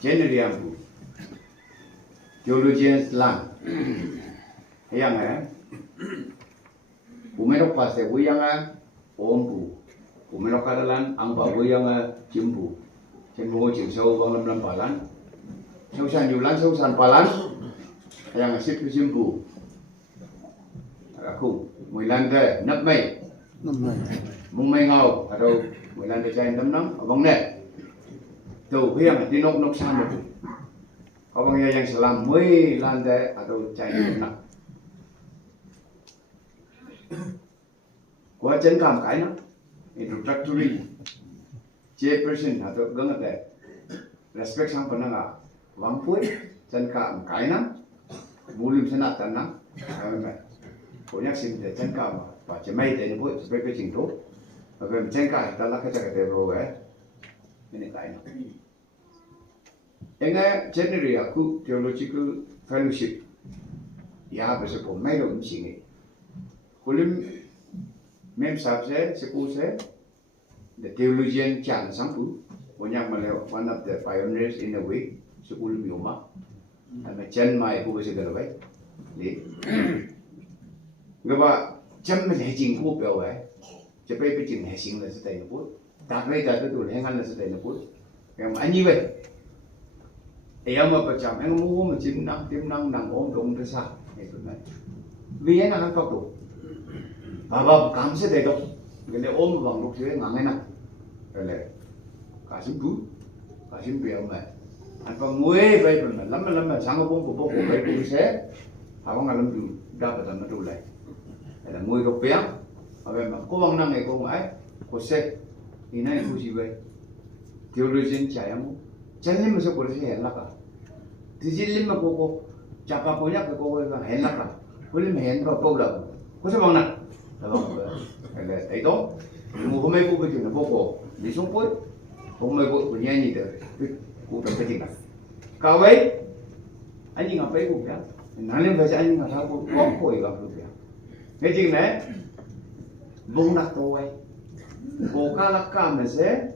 generally ambu theologians lang yang Umeno pase wiyanga ombu umeno kadalan angba wiyanga jimbu jimbu jimso bang lam palan sausan yulan sausan palan yang sip jimbu aku muilande nap mai mung mai ngau atau muilande chai nam nam abang ne tu wiyang dinok nok san abang yang salam muilande atau chai nam nam qua chân cảm cái nó introductory chairperson atau gangat deh respect sang penengah wangpui chân cảm cái nó volume senat tanah punya sim deh chân cảm và chỉ mấy deh nó sebagai trình độ và về chân cảm ta là cái cái đề rồi ini cái nó enggak generally aku theological fellowship ya besok mấy đồng chí này kulim Mem sabse, sepuse, the theologian Chan Sampu, one of the pioneers in the way, Sukul Mioma, and the Chen Mai who was a girl away. Gaba, Chem hedging hoop away, Japan pitching hashing the sustainable, that way that will hang on the sustainable. Anyway, a yama pacham, and a woman, Jim Nang, Om Dong the Sa, Vienna and Paco. Baba काम से दे दो गले ओम बंग लोग से गांगे ना गले कासिम पे मैं अनपा मुए भाई पर मैं लम्बा सांगो बोंग भाई को से हावं गलम दू दापा तम तो ले ऐसा मुए को पे अब मैं को बंग नंगे को मैं को से इन्हें खुशी भाई theologian चाहे मु चलने में से कोई से है ना का दिजिल में को चापा को या को है ना का बोले मैं है ना पौड़ा को से बंग ना itu hôm nay cô bây giờ nó vô cổ đi xuống cuối hôm nay cô của nhà gì đó cô phải cái gì cả cao ấy anh nhìn ngọc ấy cũng vậy nói lên về anh ngọc sao cô có khối gặp được vậy cái chuyện này vùng đặc tôi cô cá lắc cá mà sẽ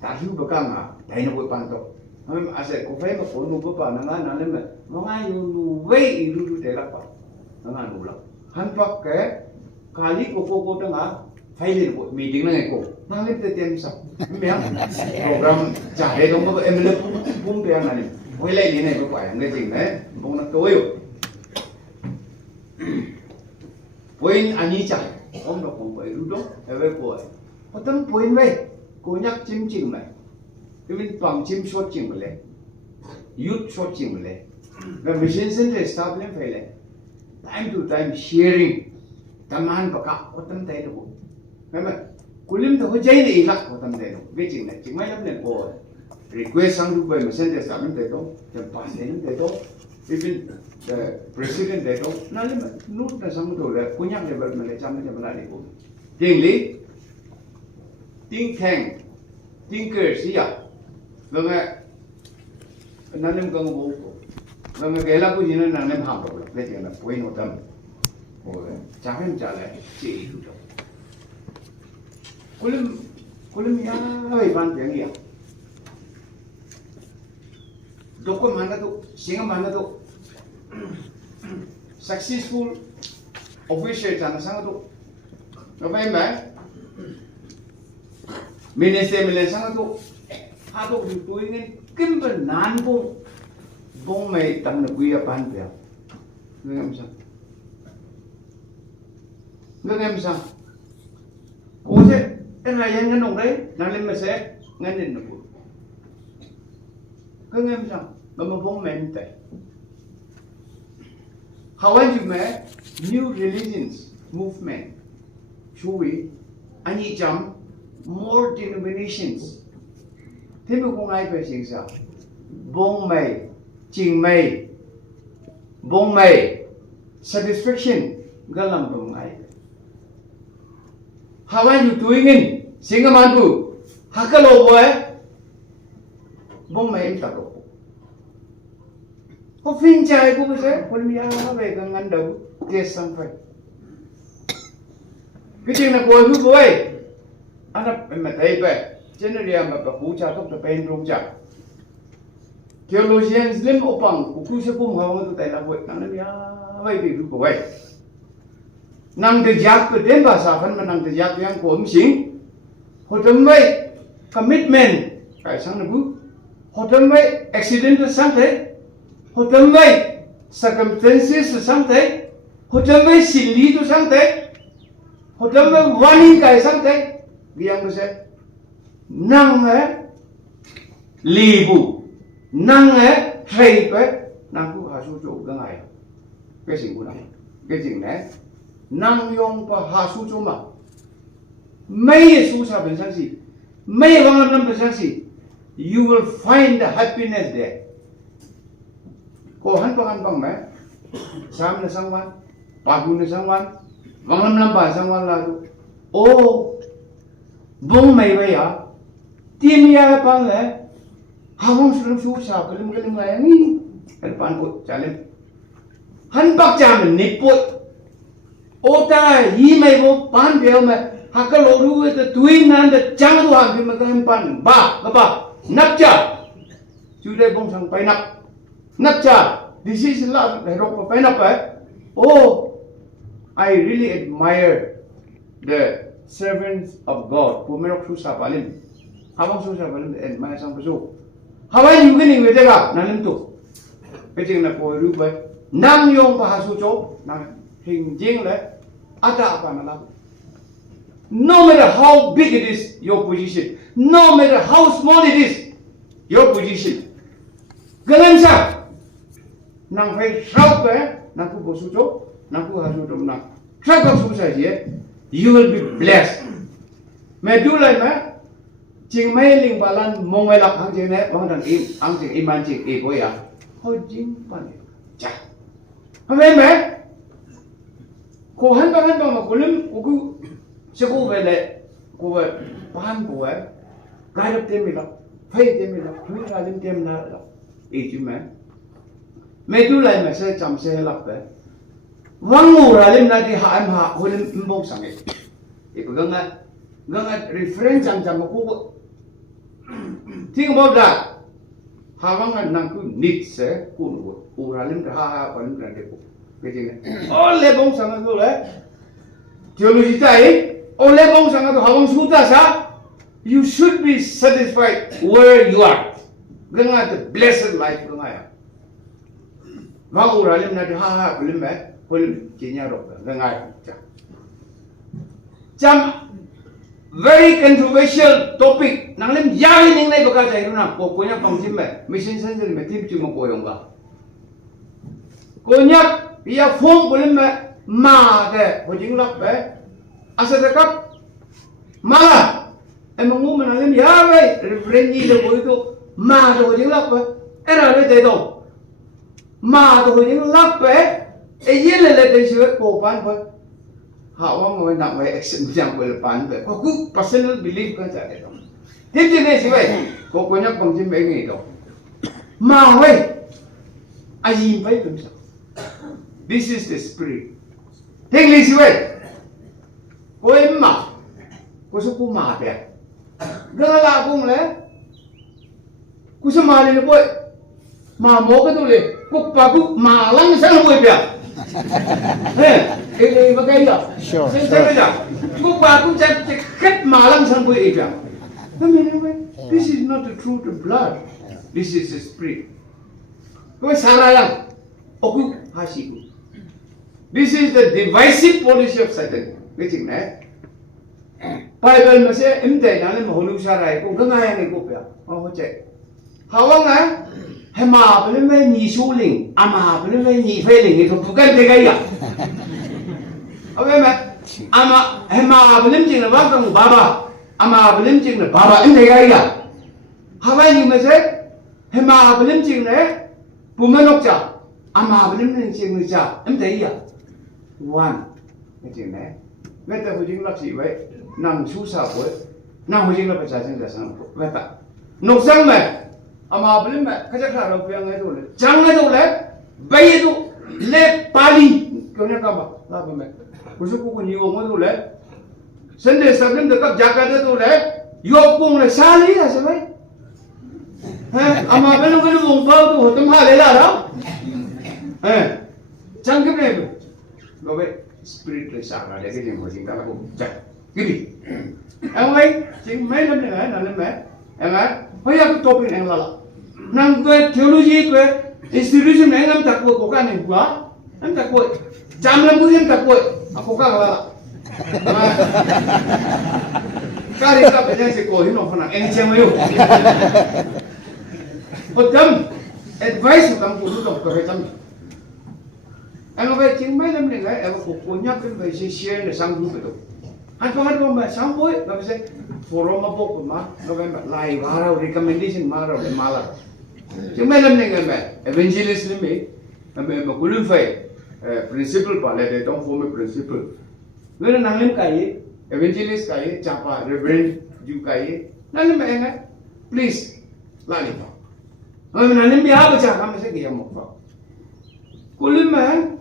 ta hiểu được cá mà thấy nó bị ban tộc nhưng mà sẽ cô phải mà cô nuôi bắp nó nói lên mà nó ngay nuôi vậy nuôi để lắc bắp nó ngay nuôi lắc hắn bắt cái kali koko tengah failin ko meeting na ko nangit te tem sa memang program jahe dong ko emle pum pe na ni moi lai ni này ko phải ngai ting ne bong na ko yo point ani cha om do ko phải ru do eve ko tam point ve ko nyak chim ching mai min pam chim short ching le youth short ching le the mission center establish faile time to time sharing Taman baka otam tay do. Kaya kulim to hujay na ilak otam tay do. Gicing na chingmay lang na ko. Request ang lubay masente sa amin tay do. Yung pass din tay do. Even the president tay do. Nalim note na sang do le kunyak level male cham na malali ko. Tingli ting thang tinker siya. Nga nalim kang mo ko. Nga gela ko yun na nalim ham ko. Gicing na point otam. Jangan jalan cik itu. Kulim ya, iban yang ya. Dokon mana tu, singa mana tu. Successful official jangan sangat tu. Apa yang baik? Minister sangat tu. Hado itu ingin kimbal nanbong bong mai tam na kuya pan dia. Ngam sa. Ngân em sao? Cô sẽ cái này anh ngân đồng đấy, nàng lên mà sẽ ngân lên được. Ngân em sao? Mà bông men tệ. However, new religions movement, chui, anh ấy chấm more denominations. Thế mà không ai phải xin sao? Bông mày, chỉnh mày, bông mày, satisfaction, galam bông ai. How are you doing in Singamandu? Hakalo boy. Bong mai ta ko. Ko fin chai ko se, ko mi ya ha ve kan ngan do tes sang phai. Cái chuyện là boy hu boy. Ana mà thấy về, trên đây mà bà cụ cha thúc tập bên rung chặt. theologians lim opang uku se pum hawang tu tai la boy nang ya wai ti ru ko wai nang de jak pe den ba sa phan nang de jak yang ko sing hotem wai commitment kai sang na bu hotem wai accident sang the hotem wai circumstances sang the hotem wai sin li tu sang the hotem wai warning kai sang the giang ko se nang li bu năng thầy cái năng cũng hạ số chỗ cái này cái gì cũng năng cái gì này năng用把hạ số chỗ mà mấy số sao bên sang gì mấy vòng năm bên sang gì you will find the happiness there có hắn bằng mấy sáng là sang văn ba là sang văn vòng năm ba sang văn là ô bông mày vậy à tiền ya bằng này hawang sulam susah kelim layani depan put jalan han pak jam ni put ota hi mai bo pan bel mai hakal oru the twin nan the chang tu han bim kan pan ba nap cha chule bong sang pai nap cha this is la rok pai nap oh I really admire the servants of God who merok susah palim hawang susah palim and mai sang pesu Hawaii you getting with that? Nalim tu. Getting na po rupa. Nang yung pahasu cho. Nang hingjing le. Ada apa na no matter how big it is, your position. No matter how small it is, your position. Galam sa. Nang fai shraut pe. Nang ku pahasu cho. Nang ku hasu cho. Nang. Shraut ka susah siya. You will be blessed. May do like me. Chính mấy linh bà lan mong ai lọc hàng chừng này bằng thằng im hàng chừng im ăn chừng im bôi à thôi chính bà này chả hôm nay mẹ cô hắn bằng mà cô lim cô cứ sẽ cô về lại cô về ban cô ấy cái đập tiền mình lọc phê tiền mình lọc phê ra lim tiền na lọc ý chứ mẹ tu lại mẹ sẽ chăm sẽ lọc đấy vắng ngủ ra lim na thì hạ em hạ cô lim bốc sang ấy thì cô gắng reference chăm mà cô think about that hawang nang ku need se kun uralim ha pan ra de ko ke jing all le bong sang ko le theology tai all le bong sang ko hawang su ta sa you should be satisfied where you are ganga the blessed life ganga ya ma uralim na de ha lim me ko lim jinya ro ganga cha cham very controversial topic nang lim yai ning nei bakal chai runa ko konya pangsim me mission sense me tim chuma ko yong ga konya pia phong ko lim me ma de ho jing lak be asa de kap ma emangu man lim ya we reference ni de ko to ma de ho jing lak be era le de do ma de ho jing lak be e yin le de shwe ko pan pa hawang mo nak way example pan be ko ku personal belief kan sa ito tim jin nei siwai ko konya pang jin be ngi do ma we ayin bai tum sa this is the spirit thing li siwai ko imma ko su ku ma be gala la kung le ku sa ma le ko ma mo ka tu le ku pa ku ma lang sa lo be cái cái đó, xin thế bây giờ, cô bà cũng chẳng khét mà lăng sang với ý rằng, this is not the truth of blood, this is the spirit. Cô sao ra lăng, oku hasiku. This is the divisive policy of Satan. Cái chuyện này, Bible mà sẽ im tệ nó lên mà hồn sa này, cũng cứ ngay này cô biểu, không chạy, hào á. Hay mà bên đây nhị số linh, mà bên đây nhị phê linh thì thuộc cái gì cái à? Ok mà, hay mà bên đây chính là bác con baba, mà bên đây chính là baba em thấy cái à? Hai anh mà thế, hay mà bên đây chính là bố mẹ nó chả, mà bên đây chính là chả em thấy à? One, cái chuyện này, bây giờ hồi chính là gì vậy? Nằm su sa vậy, nằm hồi chính là phải trả tiền trả sang, vậy ta, nộp sang mày. Ama belum mak kerja kerja orang itu le, jangan itu le, bayi itu le pali, kau ni apa? Apa mak? Kusuk kuku ni orang itu le, sendiri sebelum dekat Jakarta itu le, yopung le sali lah sebab, ama belum wong pau tu hotem ha lela dah jangan kena lobe spirit lesara dia ke jeng jing kala ko cak gini awai jing mai lam ne na lam mai anga hoya ko topin ang lala nang ko theology ko institution nang lam tak ko ka ne bua am tak ko jam lam ko yam tak ko ako ka lala kari ka benya se ko hino fana eni chemayo hotem advice kam ko lu ko retam ang abay ching mai lam ne ga aba ko punya kan ba se share ne sang group to han ko ma sang boy ga se forum ma bok ma november live hara recommendation ma ra mala ching mai lam ne ga ba evangelist ne me ma kulun fai principle pa le de don't form a principle ngena nanglim kai evangelist kai chapa reverend ju kai nanglim ba nga please lali pa ngena nanglim biya ba cha kam se ke mo pa kulun man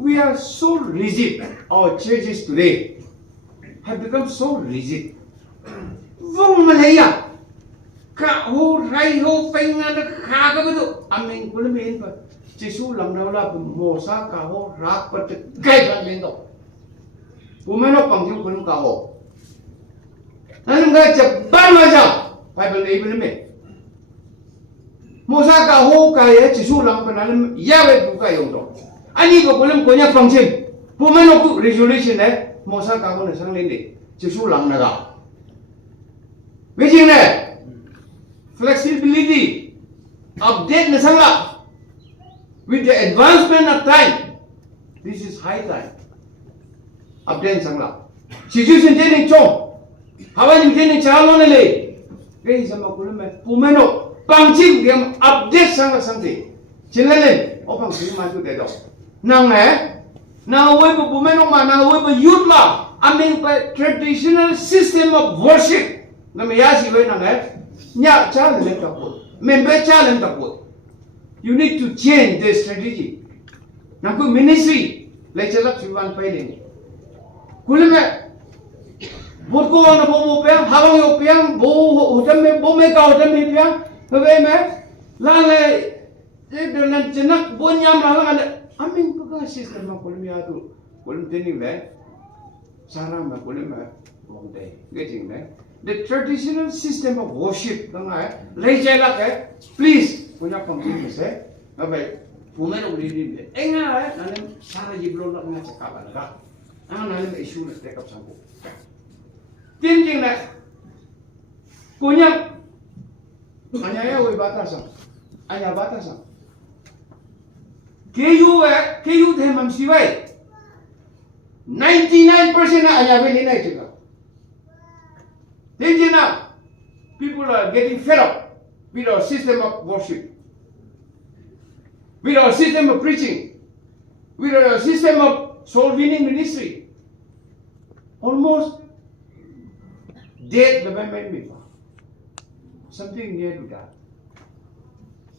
we are so rigid. Our churches today have become so rigid. Vong Malaya, ka ho rai ho penga na ka ka betu. Amin kulo min pa. Jesu lang daw la mosa ka ho rak pat kai ban min do. Pumeno pang yung kulo ka ho. Anong ga jaban ma ja. Bible ni Bible me. Mosa ka ho kaya Jesu lang panalim yawe buka yung do. Ani ko kulim ko nya pangchim pumeno ku resolution ne mosa ka ko ne sang lende jesu lang naga bijing ne flexibility update na sangla with the advancement of time this is high time update sangla situation tening chong hawan tening chalo ne le ke sama kulim pumeno pangchim gem update sangla sangte chilalen opang sing ma tu de do nang now we women na we youth la I mean by traditional system of worship na me yasi we nang nya challenge tapot member challenge tapot you need to change the strategy na ko ministry lecture lak siwan pailin kulme bot ko na bo pe hawang yo pe bo hotam me bo me ka hotam me pe we me la le de nan chenak bo nyam la la amin pagka system ma kulim ya tu kulim teni le sara ma kulim ma wongde getting le the traditional system of worship tanga lei chai la ke please punya pangkin se abai pumen uri ni le enga nanem sara jiblo la nga chakala la nanem issue na take up sangu tin jing le punya anya ya we batasan anya batasan KU the mamsiwai 99% na ayabe ni nai chika then now people are getting fed up with our system of worship with our system of preaching with our system of soul winning ministry almost dead the man something near to that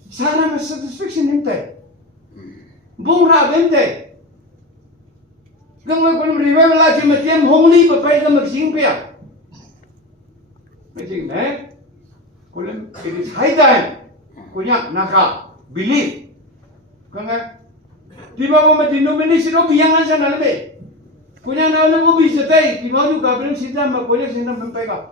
sana satisfaction inte bung ra bente gang ko river la chi matiem hongli pa pai ka magsing pia meting ne kulim it is high time kunya naka believe kanga di ba mo denomination of biyangan sa nalbe kunya na mo bi sa tay di ba ju ka bring sida ma kunya sinda pai ka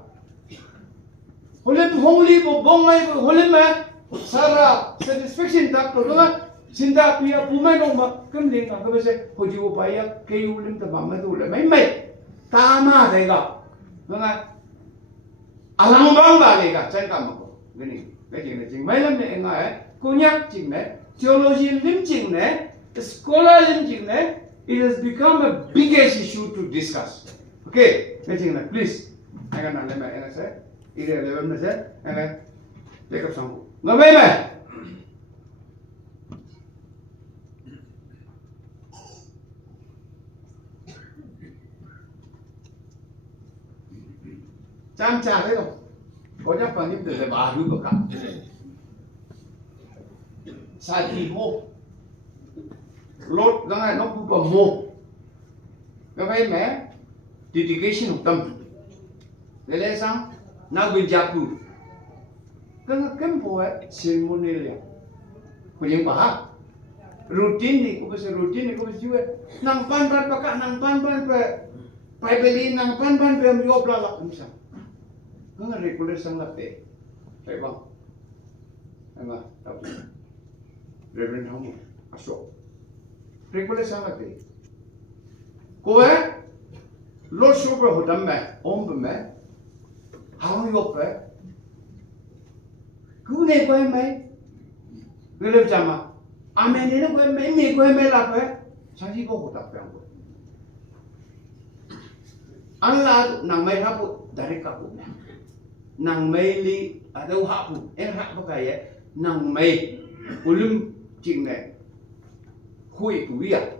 kulim hongli bo bong mai kulim ma sara satisfaction tak to nga sinda pia pumeno ma kamling ka bese hoji upaya KU lim ta ba ma tu le mai mai tama dai ga nga alang bang ba le ga chan ka ma ko gani le jing ne jing mai lam ne nga konyak jing ne theology lim jing ne scholar lim jing ne it has become a biggest issue to discuss okay le jing ne please I can na le ma ena se ire le ma se ena le ka sang nga mai mai chăm chả đấy rồi có nhắc vào những từ bà lui vào cả sai thì mô lốt ra ngay nó cũng vào mô cái vậy mẹ dedication of tâm để lẽ sao nào bên gia cụ Tengah kempo ceremonial ya. Kuning bah. Rutin ni, kau pasal rutin ni kau pasal juga. Nang pan pakak, nang pan pai beli nang pan bermiop lah misal. Kau regular sangat deh. Saya bang. Enggak tahu. Reverend Hamu, Ashok. Regular sangat deh. Kau lo super hodam om Hamu yop Kau ni kau Gelap jama. Amen ini kau me lah Saji kau hodap yang Allah nang mai hapu dari kapu. Nang mai li ada hapu. Hak pakai nang mai ulum cing ne. Hui kuya.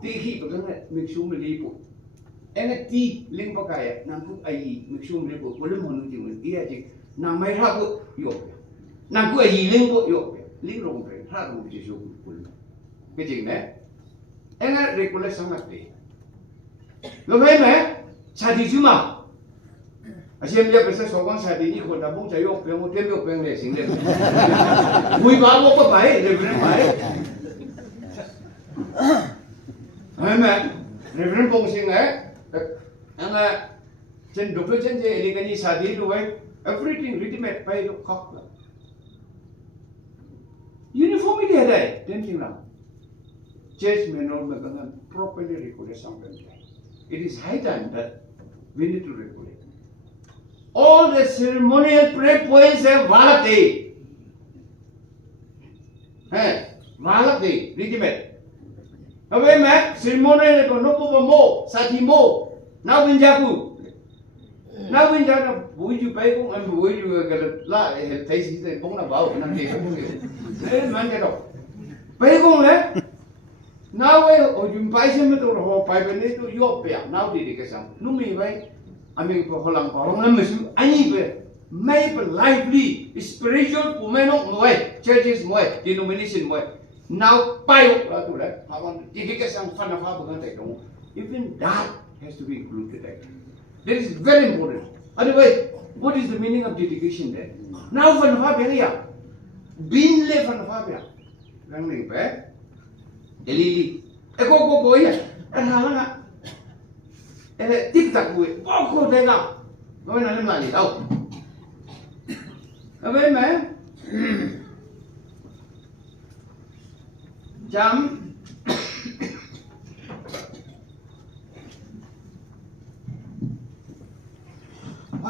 Tihi pakai miksum lipu. Ti ling pakai nang ku ai miksum lipu. Ulum honu cing dia cing nang mai hapu yo. Nang ku ai ling po yo. Ling rong pre. Hak rong jisu ulum. Cing ne. Regular sangat deh. Lo Sadi cuma. Asyik dia pasal seorang sadi ni kalau tabung saya openg, dia openg le sing le. Mui bawa apa baik, reverend baik. Reverend pong sing anga jen double jen je elegani sadi tu everything legitimate baik tu kok. Uniformity ada, dan tinggal. Church menor dengan properly recorded something. It is high time that we need to regulate. All the ceremonial prayer points have validate. Validate, legitimate. હવે મેં ceremonial ko no po mo, sati mo, now binjaku. Now binjaku buju pai kong am buju galat la thai si te kong na bau na ke kong ke. Man ke do. Pai kong le Now you buy some of the whole pipe and it to your bear. Now did it get some? No me right. I mean for Holland for I need maybe lively spiritual women of way, churches way, denomination way. Now buy to that. I want to get some fun of how to take on. Even that has to be included. That is very important. Otherwise, what is the meaning of dedication then? Now fun of Fabia. Being left on Fabia. Running back. Elili, go ya, hanga, tik tak gue, kau tengok, kau nak lagi tahu, apa ni? Jam,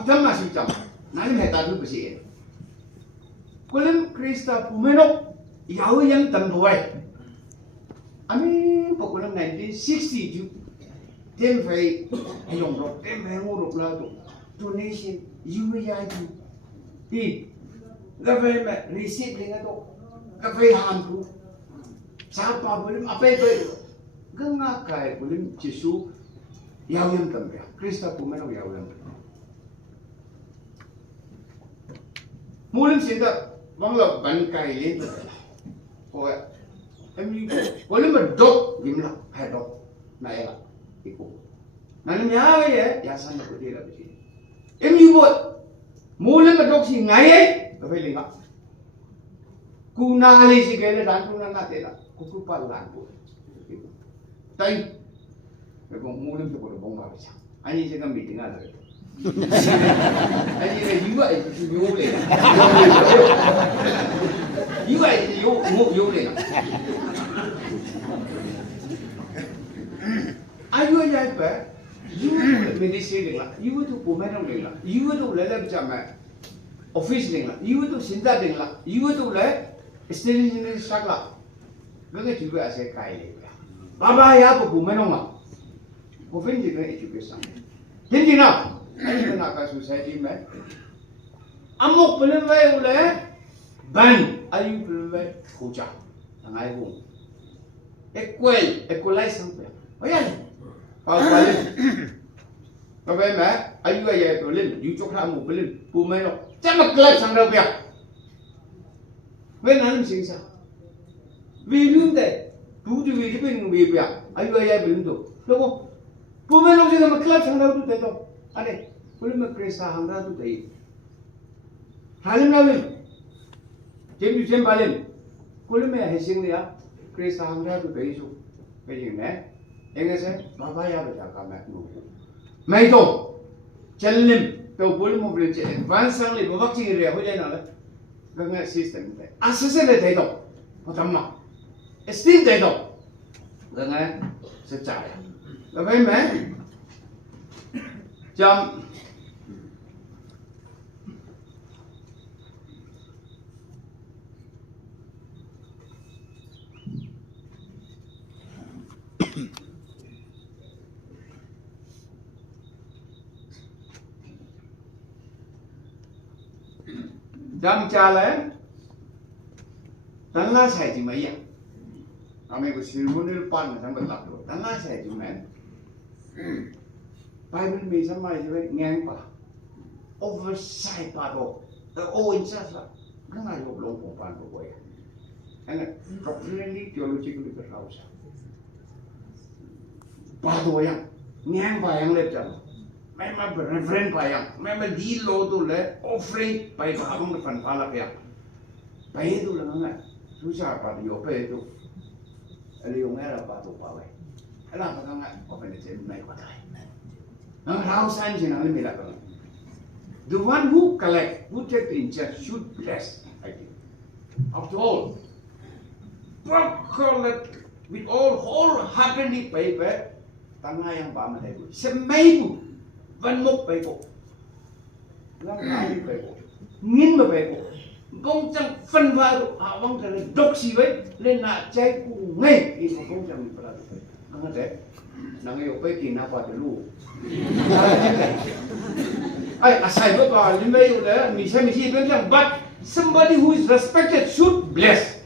jam masih jam, nanti kita tu bersih. Kulim Krista pumenok, yau yang tentuai. I mean, pokoknya 1960 tu, tem fai yang rok, tem fai nguruk lah tu, donation, UAI tu, gafai me receipt dengan tu, gafai ham tu, siapa boleh apa itu, gengakai boleh Yesus yang tampil, Krista pun mana yang Mungkin sih tak, bangla bangkai ini, kau boleh berdok gimana hedok naela ikut nanti nyawa ya sana berdiri begini buat mulai berdok si ngayai tapi lengkap kuna ali si kaya dan kuna ngatela kuku palan bu tapi kalau mulai tu kalau bongkar bisa ani saya kan meeting ada ani le juga itu yule juga itu yule Ayu aja apa? You ministry ni lah, you tu pemain ni lah, you tu lelaki macam office ni lah, you tu sinta ni lah, you tu le stage ni sakla. Mereka juga asyik kaya ni. Bapa ya tu pemain orang. Office ni kan education. Jadi nak, ini nak kat society ni. Amok pelbagai ulai ban, ayu pelbagai kucak, tangai bung. Equalize sampai. Oh ya. Kalau balik, kalau mana, ayu aja balik, you cakap kamu balik, pemain lo, jangan kelak sanggup ya. When sing sa, video deh, tu video pun ya, ayu aja balik tu, logo, pemain lo jangan kelak sanggup tu deh tu, ane, boleh mereka hangga tu deh, Halim Lavin, Jim Balim, Kulime Hessinia, Chris Hamra to Besu, Beijing, Engese, Babaya, Kamaku. Maito, Chelim, the Bulim of Bridge, advanced only working area, the system. Assassin they don't, but I'm not. Still they don't. Then said Chaya. The way man jump. Jump challenge. Then last had him a year. I make a ceremonial partner, I'm a doctor. Then last had him, man. Bible means somebody Nangpa. Oversight Pado. The O in Sasa. Can I hope long for Pando Boy? And properly theologically the house. Padoya. Nangpa Yang Lepton. Member Reverend Payang. Member D. Lodo Le. Offering by Babung the Fanfalapia. Pay to the Susha Padio Pay to. Leonera Pato Paway. And I'm going to open it in my time. House engine on the miracle. The one who collect, who take in charge should bless, I think. After all, with all wholeheartedly paper, Tangayang Bama Hebu. Semaibu, one more paper. Lang paper. Nin paper. Công chẳng phân vào họ vong trở nên độc xí vậy lên là trái cụ ngay thì công chẳng bị bắt được không thế nàng yêu cái gì nào phải lu ai asai với bà linh bây giờ mình xem bên trong but somebody who is respected should bless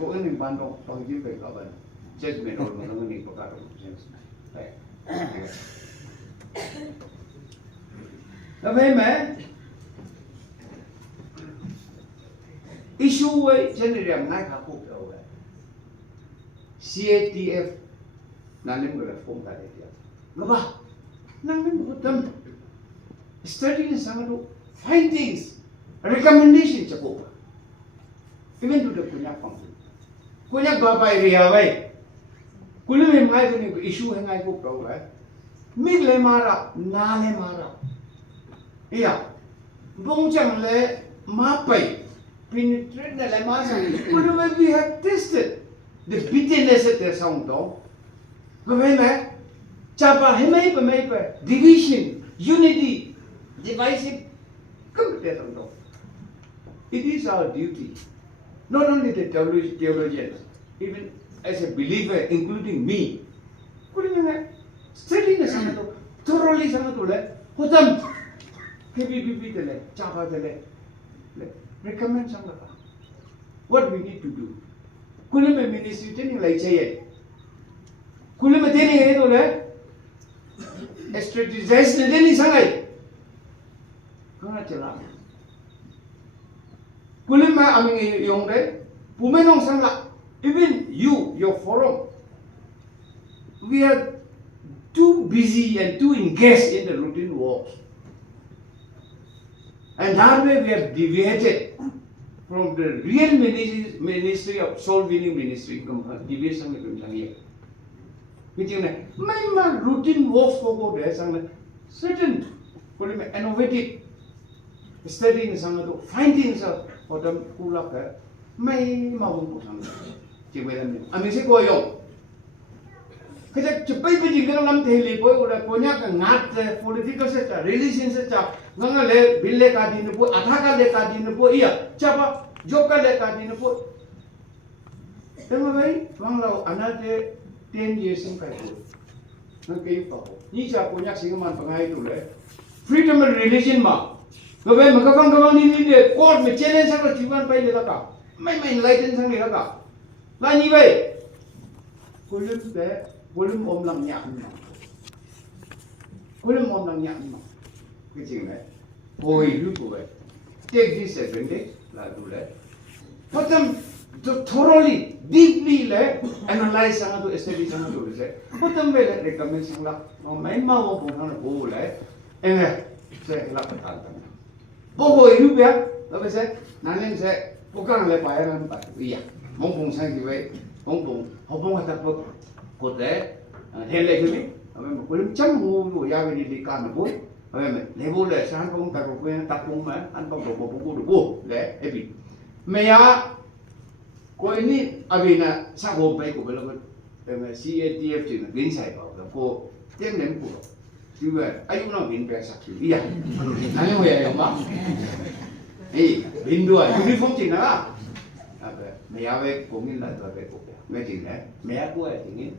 có cái mình ban đầu bằng gì vậy các bạn chết mình rồi mà nó mình có cả rồi nó về mẹ issue với trên này làm ngay cả cuộc đời CATF năng lên người phong cái đấy nó bảo năng lên một tâm studying sang đó findings recommendation cho cuộc even to the kunya ba area vậy kunya mình ngay cái issue hay ngay cuộc đời vậy mình lấy mara na lấy mara iya bông chẳng lấy má bay penetrate the lemasa. But when we have tested the bitterness at the sound though, when chapa hemaipa division, unity, divisive, come to the it is our duty, not only the theologians, even as a believer, including me, studying the Samato, thoroughly Samato, who them, heavy chapa the recommend something. What we need to do? Kulima ministry training like Jay. Kulima training is ole. Strategize the training sangai. Kena cela. Kulima aming yung de. Pumenong sangla. Even you, your forum. We are too busy and too engaged in the routine works. And that way we have deviated from the real ministry of soul winning ministry. Deviation from here. Which is my routine works for God. Certain innovative studying some findings of what them who love her. My mouth. I mean, say go yo. Because to pay the girl on the hill, boy, or a cognac not political sector, religion sector, Nangale, Bille Cardinal, Ataka le Cardinal, here, Chapa, Joka le Cardinal. Then away, Manglo, another 10 years in Kaito. Okay, Nisha Cognac Singaman Pangai freedom of religion ma. The way Makafang need a court, the challenge of a Chivan by the Laka. My mind lightens on the Laka. Anyway, couldn't there. Volume om lang nhạc volume om lang nhạc cái chuyện này hồi lúc của vậy take this advantage là đủ đấy but them thoroughly deeply le analyze sang tu study sang tu đấy but them về lại recommend sang là nó mấy mau cũng nó bù đấy em này sẽ là phải ăn bố hồi lúc bé nó phải sẽ nãy em sẽ bố càng lại phải làm bài bây giờ mong cùng sang gì vậy mong cùng họ mong người ta bố cột đấy hèn lệ thôi biết mà có lúc chấm ngu của gia đình đi càng là bố mình lấy bố để sáng không ta cũng quên tập cũng mà ăn không được bố được bố để em bị mẹ à cô ini abina sa ho bai ko bela ko CATF chỉ là biến sai vào là cô tiếng đến của chứ vậy ai cũng nói biến bè sạch thì iya anh em hiểu không ấy biến đuổi uniform chỉ là mẹ về cũng như là về của mẹ chỉ đấy mẹ của ấy thì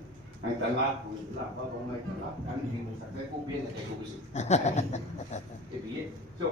anh ta là bao con này là anh thì mình sẽ cái cô biến là cái cô gì cái biết so